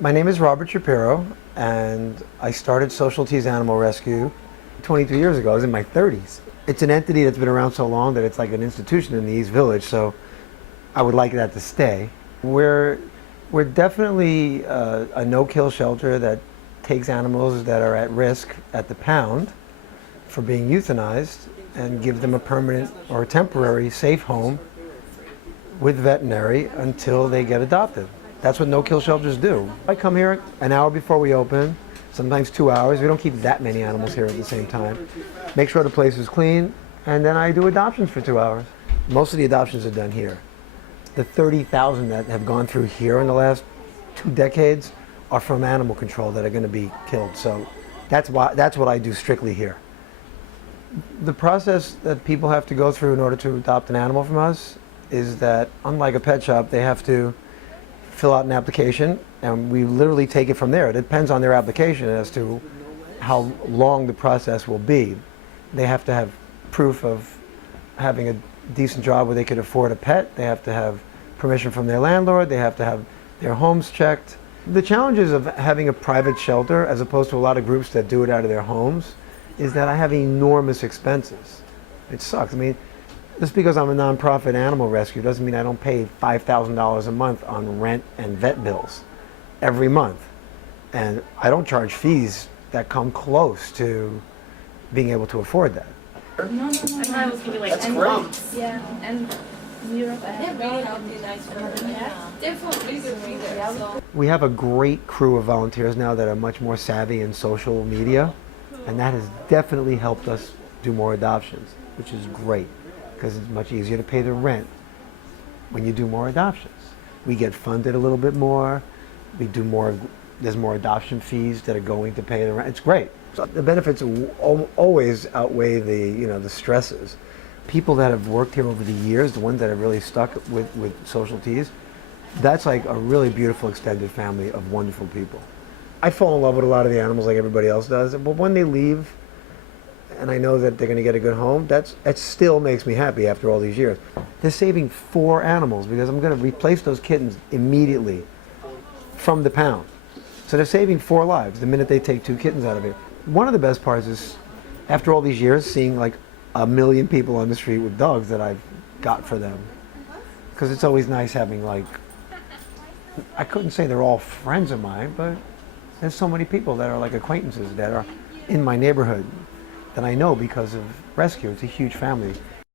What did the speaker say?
My name is Robert Shapiro, and I started Social Tees Animal Rescue 23 years ago. I was in my 30s. It's an entity that's been around so long that it's like an institution in the East Village, so I would like that to stay. We're definitely a no-kill shelter that takes animals that are at risk at the pound for being euthanized and give them a permanent or temporary safe home with veterinary until they get adopted. That's what no-kill shelters do. I come here an hour before we open, sometimes 2 hours. We don't keep that many animals here at the same time. Make sure the place is clean, and then I do adoptions for 2 hours. Most of the adoptions are done here. The 30,000 that have gone through here in the last 2 decades are from animal control that are going to be killed. So that's what I do strictly here. The process that people have to go through in order to adopt an animal from us is that, unlike a pet shop, they have to fill out an application, and we literally take it from there. It depends on their application as to how long the process will be. They have to have proof of having a decent job where they could afford a pet. They have to have permission from their landlord. They have to have their homes checked. The challenges of having a private shelter, as opposed to a lot of groups that do it out of their homes, is that I have enormous expenses. It sucks. I mean, just because I'm a nonprofit animal rescue doesn't mean I don't pay $5,000 a month on rent and vet bills every month. And I don't charge fees that come close to being able to afford that. No. I thought it was gonna be like That's 10 great. months. Yeah, and Europe. They're very healthy, nice for them. Yeah. They're for really good breeders. So. We have a great crew of volunteers now that are much more savvy in social media, and that has definitely helped us do more adoptions, which is great, because it's much easier to pay the rent when you do more adoptions. We get funded a little bit more. We do more. There's more adoption fees that are going to pay the rent. It's great. So the benefits always outweigh the stresses. People that have worked here over the years, the ones that have really stuck with Social Tees, that's like a really beautiful extended family of wonderful people. I fall in love with a lot of the animals like everybody else does, but when they leave, and I know that they're going to get a good home, that still makes me happy after all these years. They're saving 4 animals because I'm going to replace those kittens immediately from the pound. So they're saving 4 lives the minute they take 2 kittens out of here. One of the best parts is, after all these years, seeing like 1 million people on the street with dogs that I've got for them. Because it's always nice having, like, I couldn't say they're all friends of mine, but there's so many people that are like acquaintances that are in my neighborhood that I know because of rescue. It's a huge family.